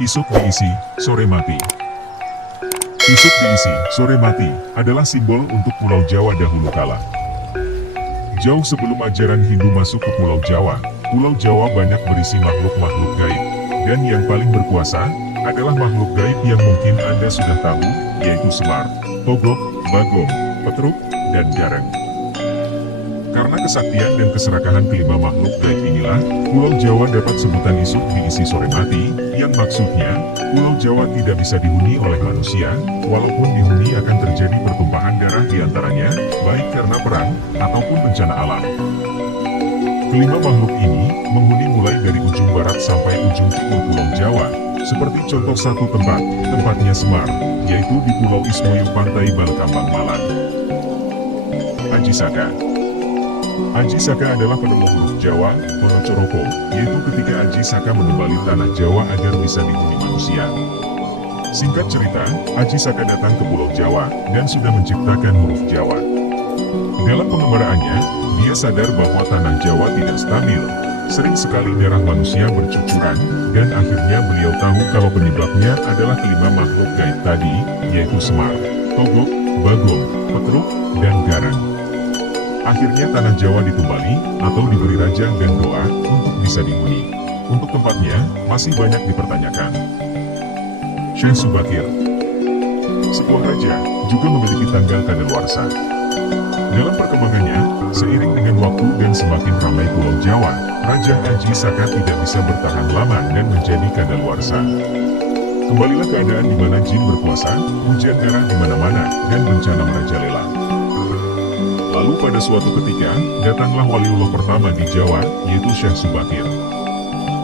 Isuk diisi, sore mati. Isuk diisi, sore mati, adalah simbol untuk Pulau Jawa dahulu kala. Jauh sebelum ajaran Hindu masuk ke Pulau Jawa banyak berisi makhluk-makhluk gaib. Dan yang paling berkuasa, adalah makhluk gaib yang mungkin Anda sudah tahu, yaitu Semar, Togok, Bagong, Petruk, dan Gareng. Karena kesaktian dan keserakahan kelima makhluk gaib inilah, Pulau Jawa dapat sebutan isuk diisi sore mati, yang maksudnya, Pulau Jawa tidak bisa dihuni oleh manusia, walaupun dihuni akan terjadi pertumpahan darah di antaranya, baik karena perang, ataupun bencana alam. Kelima makhluk ini, menghuni mulai dari ujung barat sampai ujung timur Pulau Jawa, seperti contoh satu tempatnya Semar, yaitu di Pulau Ismoil Pantai Balekambang Malang. Aji Saka. Aji Saka adalah penemu huruf Jawa, Monocoroko, yaitu ketika Aji Saka menembali tanah Jawa agar bisa dihuni manusia. Singkat cerita, Aji Saka datang ke Pulau Jawa, dan sudah menciptakan huruf Jawa. Dalam pengembaraannya, dia sadar bahwa tanah Jawa tidak stabil, sering sekali darah manusia bercucuran, dan akhirnya beliau tahu kalau penyebabnya adalah kelima makhluk gaib tadi, yaitu Semar, Togok, Bagong, Petruk, dan Gareng. Akhirnya tanah Jawa ditumbali, atau diberi raja dan doa, untuk bisa dihuni. Untuk tempatnya, masih banyak dipertanyakan. Syekh Subakir. Sebuah raja, juga memiliki tanggal kadaluarsa. Dalam perkembangannya, seiring dengan waktu dan semakin ramai Pulau Jawa, Raja Aji Saka tidak bisa bertahan lama dan menjadi kadaluarsa. Kembalilah keadaan di mana jin berkuasa, hujan darah di mana-mana, dan bencana merajalela. Lalu pada suatu ketika, datanglah waliullah pertama di Jawa, yaitu Syekh Subakir.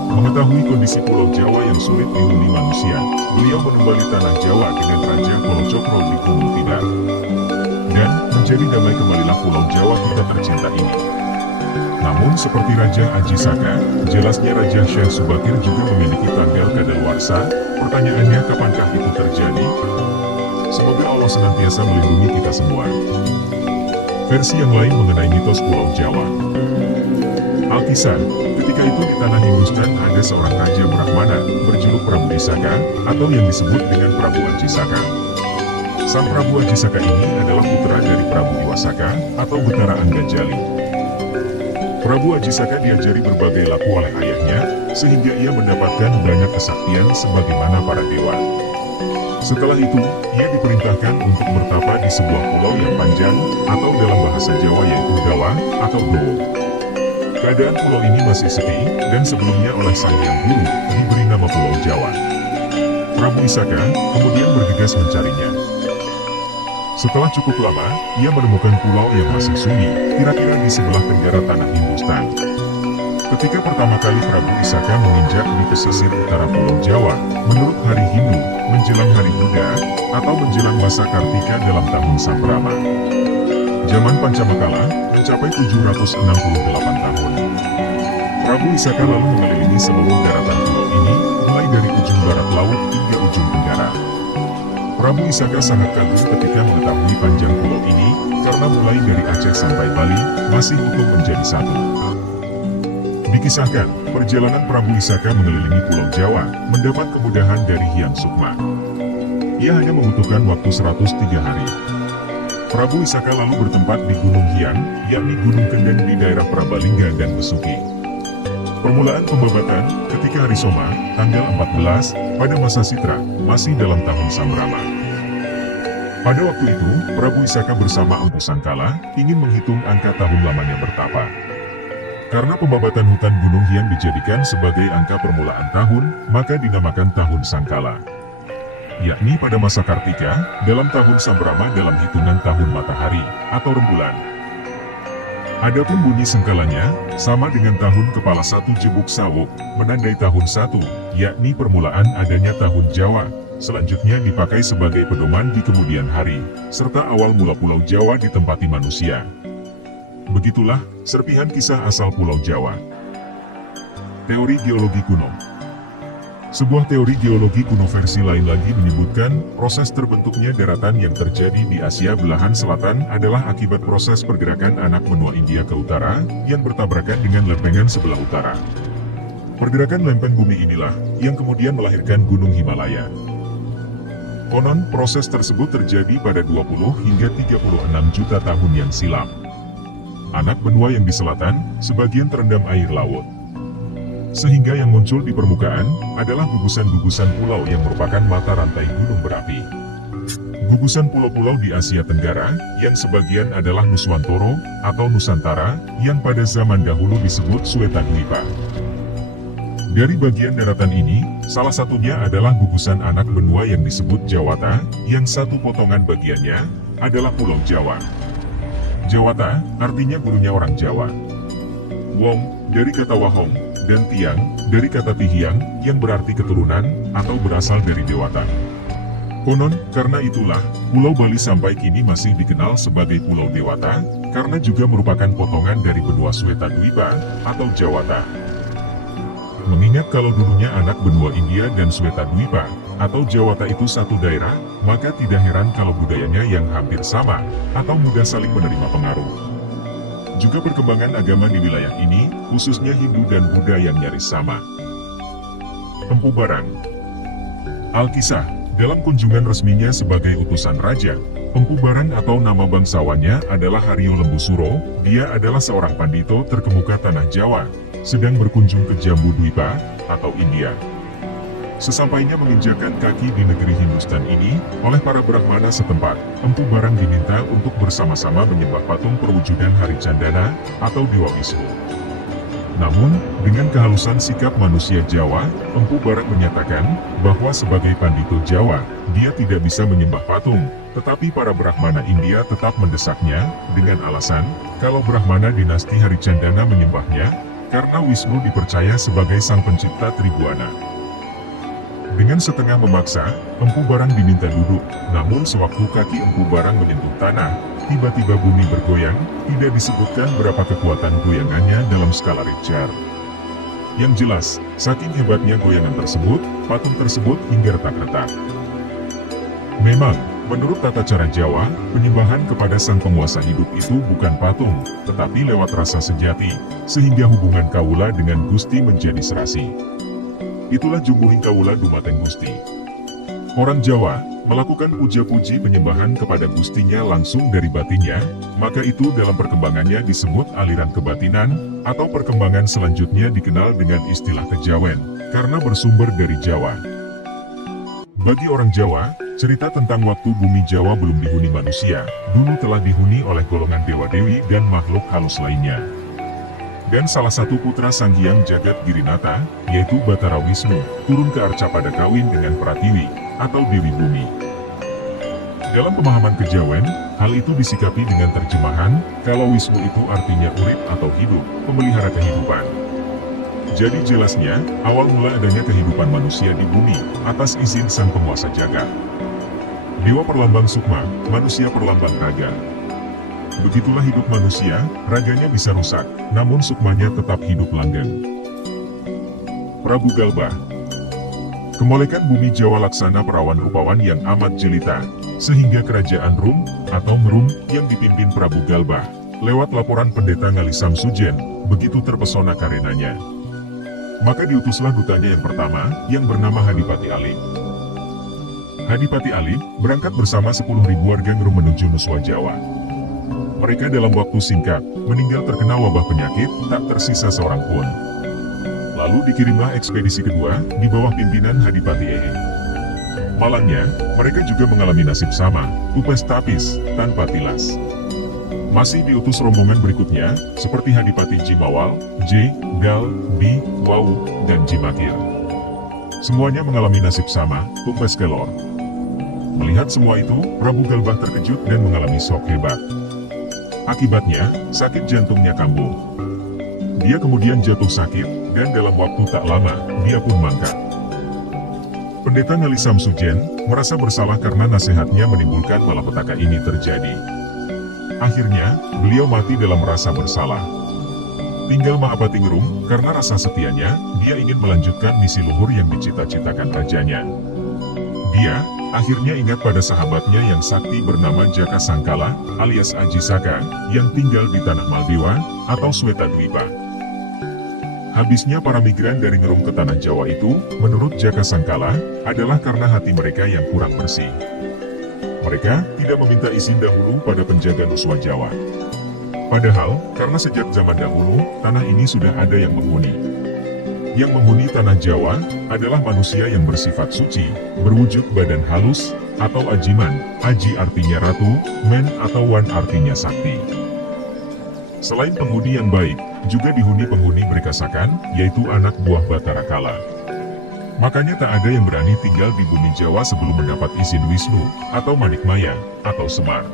Mengetahui kondisi Pulau Jawa yang sulit dihuni manusia, beliau menembali tanah Jawa dengan Raja Kolocokro di Gunung Tidar. Dan, menjadi damai kembalilah Pulau Jawa kita tercinta ini. Namun seperti Raja Aji Saka, jelasnya Raja Syekh Subakir juga memiliki tanggal kadaluarsa. Pertanyaannya, kapankah itu terjadi? Semoga Allah senantiasa melindungi kita semua. Versi yang lain mengenai mitos Pulau Jawa. Alkisah, ketika itu di tanah Hindustan ada seorang Raja Brahmana, berjuluk Prabu Isaka, atau yang disebut dengan Prabu Aji Saka. Sang Prabu Aji Saka ini adalah putra dari Prabu Iwasaka, atau Betara Anggajali. Prabu Aji Saka diajari berbagai laku oleh ayahnya, sehingga ia mendapatkan banyak kesaktian sebagaimana para dewa. Setelah itu, ia diperintahkan untuk bertapa di sebuah pulau yang panjang, atau dalam bahasa Jawa yaitu Dawa, atau Dowo. Keadaan pulau ini masih sepi, dan sebelumnya oleh Sang Hyang Guru, diberi nama Pulau Jawa. Prabu Isaka kemudian bergegas mencarinya. Setelah cukup lama, ia menemukan pulau yang masih sunyi, kira-kira di sebelah tenggara tanah Hindustan. Ketika pertama kali Prabu Isaka menginjak di pesisir utara Pulau Jawa, menurut hari Hindu, menjelang hari Buddha, atau menjelang masa Kartika dalam tahun Sambrama. Zaman Pancamakala, mencapai 768 tahun. Prabu Isaka lalu mengelilingi seluruh daratan pulau ini, mulai dari ujung barat laut hingga ujung tenggara. Prabu Isaka sangat kagum ketika mengetahui panjang pulau ini, karena mulai dari Aceh sampai Bali, masih utuh menjadi satu. Dikisahkan, perjalanan Prabu Isaka mengelilingi Pulau Jawa, mendapat kemudahan dari Hyang Sukma. Ia hanya membutuhkan waktu 103 hari. Prabu Isaka lalu bertempat di Gunung Hyang, yakni Gunung Kendeng di daerah Prabalingga dan Besuki. Permulaan pembabatan, ketika hari Soma, tanggal 14, pada masa Sitra, masih dalam tahun Sambrama. Pada waktu itu, Prabu Isaka bersama Empu Sangkala, ingin menghitung angka tahun lamanya bertapa. Karena pembabatan hutan Gunung Hyang dijadikan sebagai angka permulaan tahun, maka dinamakan tahun Sangkala. Yakni pada masa Kartika, dalam tahun Sambrama dalam hitungan tahun matahari, atau rembulan. Adapun bunyi sengkalanya, sama dengan tahun kepala 1 Jebuk Sawuk, menandai tahun 1, yakni permulaan adanya tahun Jawa. Selanjutnya dipakai sebagai pedoman di kemudian hari, serta awal mula Pulau Jawa ditempati manusia. Begitulah, serpihan kisah asal Pulau Jawa. Teori geologi kuno. Sebuah teori geologi kuno versi lain lagi menyebutkan, proses terbentuknya daratan yang terjadi di Asia belahan selatan adalah akibat proses pergerakan anak benua India ke utara, yang bertabrakan dengan lempengan sebelah utara. Pergerakan lempeng bumi inilah yang kemudian melahirkan Gunung Himalaya. Konon, proses tersebut terjadi pada 20 hingga 36 juta tahun yang silam. Anak benua yang di selatan, sebagian terendam air laut. Sehingga yang muncul di permukaan adalah gugusan-gugusan pulau yang merupakan mata rantai gunung berapi. Gugusan pulau-pulau di Asia Tenggara, yang sebagian adalah Nuswantoro atau Nusantara, yang pada zaman dahulu disebut Swetadwipa. Dari bagian daratan ini, salah satunya adalah gugusan anak benua yang disebut Jawata, yang satu potongan bagiannya adalah Pulau Jawa. Jawata artinya gurunya orang Jawa. Wong dari kata Wahong, dan Tiang dari kata Tihiang yang berarti keturunan atau berasal dari Dewata. Konon, karena itulah, Pulau Bali sampai kini masih dikenal sebagai Pulau Dewata, karena juga merupakan potongan dari benua Swetadwipa atau Jawata. Mengingat kalau dulunya anak benua India dan Swetadwipa atau Jawata itu satu daerah, maka tidak heran kalau budayanya yang hampir sama atau mudah saling menerima pengaruh. Juga perkembangan agama di wilayah ini, khususnya Hindu dan Buddha yang nyaris sama. Empu Barang. Alkisah, dalam kunjungan resminya sebagai utusan raja, Empu Barang atau nama bangsawannya adalah Haryo Lembusuro. Dia adalah seorang pandito terkemuka tanah Jawa, sedang berkunjung ke Jambudwipa atau India. Sesampainya menginjakan kaki di negeri Hindustan ini, oleh para Brahmana setempat, Empu Barang diminta untuk bersama-sama menyembah patung perwujudan Hari Candana atau Dewa Wisnu. Namun, dengan kehalusan sikap manusia Jawa, Empu Barang menyatakan bahwa sebagai pandito Jawa, dia tidak bisa menyembah patung, tetapi para Brahmana India tetap mendesaknya, dengan alasan, kalau Brahmana dinasti Hari Candana menyembahnya, karena Wisnu dipercaya sebagai sang pencipta Tribuana. Dengan setengah memaksa, Empu Barang diminta duduk, namun sewaktu kaki Empu Barang menyentuh tanah, tiba-tiba bumi bergoyang, tidak disebutkan berapa kekuatan goyangannya dalam skala Richter. Yang jelas, saking hebatnya goyangan tersebut, patung tersebut hingga retak-retak. Memang, menurut tata cara Jawa, penyembahan kepada sang penguasa hidup itu bukan patung, tetapi lewat rasa sejati, sehingga hubungan Kawula dengan Gusti menjadi serasi. Itulah jumbuhing Kawula dumateng Gusti. Orang Jawa melakukan puja-puji penyembahan kepada Gustinya langsung dari batinnya, maka itu dalam perkembangannya disebut aliran kebatinan, atau perkembangan selanjutnya dikenal dengan istilah kejawen, karena bersumber dari Jawa. Bagi orang Jawa, cerita tentang waktu bumi Jawa belum dihuni manusia, dulu telah dihuni oleh golongan dewa-dewi dan makhluk halus lainnya. Dan salah satu putra Sang Hyang Jagat Girinata, yaitu Batara Wisnu, turun ke arca pada kawin dengan Pratiwi, atau Dewi Bumi. Dalam pemahaman kejawen, hal itu disikapi dengan terjemahan, kalau Wisnu itu artinya urip atau hidup, pemelihara kehidupan. Jadi jelasnya, awal mula adanya kehidupan manusia di bumi, atas izin sang penguasa jagat. Dewa perlambang sukma, manusia perlambang raga. Begitulah hidup manusia, raganya bisa rusak, namun sukmanya tetap hidup langgeng. Prabu Galbah. Kemolekan bumi Jawa laksana perawan rupawan yang amat jelita, sehingga kerajaan Rum, atau Merum, yang dipimpin Prabu Galbah, lewat laporan pendeta Ngali Samsujen, begitu terpesona karenanya. Maka diutuslah dutanya yang pertama, yang bernama Hadipati Alif. Hadipati Alif berangkat bersama 10.000 warga Ngerum menuju Nuswa Jawa. Mereka dalam waktu singkat, meninggal terkena wabah penyakit, tak tersisa seorang pun. Lalu dikirimlah ekspedisi kedua, di bawah pimpinan Hadipati Ehe. Malangnya, mereka juga mengalami nasib sama, upes tapis, tanpa tilas. Masih diutus rombongan berikutnya, seperti Hadipati Jimawal, J, Gal, B, Wau, dan Jimakir. Semuanya mengalami nasib sama, upes kelor. Melihat semua itu, Prabu Galbah terkejut dan mengalami shock hebat. Akibatnya, sakit jantungnya kambuh. Dia kemudian jatuh sakit, dan dalam waktu tak lama, dia pun mangkat. Pendeta Ngali Samsujen merasa bersalah karena nasihatnya menimbulkan malapetaka ini terjadi. Akhirnya, beliau mati dalam rasa bersalah. Tinggal Mahapati Ngerum, karena rasa setianya, dia ingin melanjutkan misi luhur yang dicita-citakan rajanya. Dia akhirnya ingat pada sahabatnya yang sakti bernama Jaka Sangkala, alias Aji Saka, yang tinggal di tanah Maldewa, atau Swetadwipa. Habisnya para migran dari Ngerum ke Tanah Jawa itu, menurut Jaka Sangkala, adalah karena hati mereka yang kurang bersih. Mereka tidak meminta izin dahulu pada penjaga Nuswa Jawa. Padahal, karena sejak zaman dahulu, tanah ini sudah ada yang menghuni. Yang menghuni Tanah Jawa adalah manusia yang bersifat suci, berwujud badan halus, atau ajiman. Aji artinya ratu, men atau wan artinya sakti. Selain penghuni yang baik, juga dihuni penghuni berkasakan, yaitu anak buah Batara Kala. Makanya tak ada yang berani tinggal di bumi Jawa sebelum mendapat izin Wisnu, atau Manikmaya, atau Semar.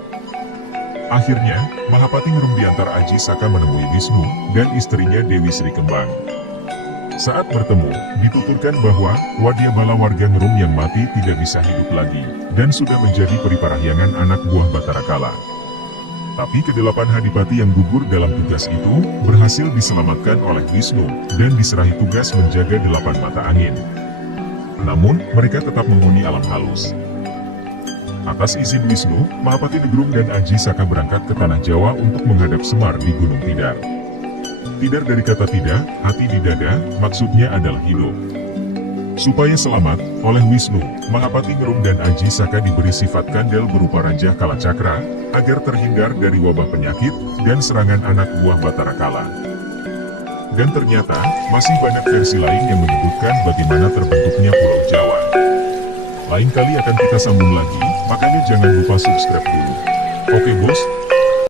Akhirnya, Mahapati Ngerum diantar Aji Saka menemui Wisnu, dan istrinya Dewi Sri Kembang. Saat bertemu, dituturkan bahwa, Wadyabala warga Ngerum yang mati tidak bisa hidup lagi, dan sudah menjadi periparahyangan anak buah Batara Kala. Tapi kedelapan hadipati yang gugur dalam tugas itu, berhasil diselamatkan oleh Wisnu, dan diserahi tugas menjaga 8 mata angin. Namun, mereka tetap menghuni alam halus. Atas izin Wisnu, Mahapati Ngerum dan Aji Saka berangkat ke Tanah Jawa untuk menghadap Semar di Gunung Tidar. Tidar dari kata tidak, hati di dada, maksudnya adalah hidup. Supaya selamat, oleh Wisnu, Mahapati Ngerum dan Aji Saka diberi sifat kandel berupa Raja Kalacakra, agar terhindar dari wabah penyakit, dan serangan anak buah Batara Kala. Dan ternyata, masih banyak versi lain yang menyebutkan bagaimana terbentuknya Pulau Jawa. Lain kali akan kita sambung lagi, makanya jangan lupa subscribe dulu. Oke bos,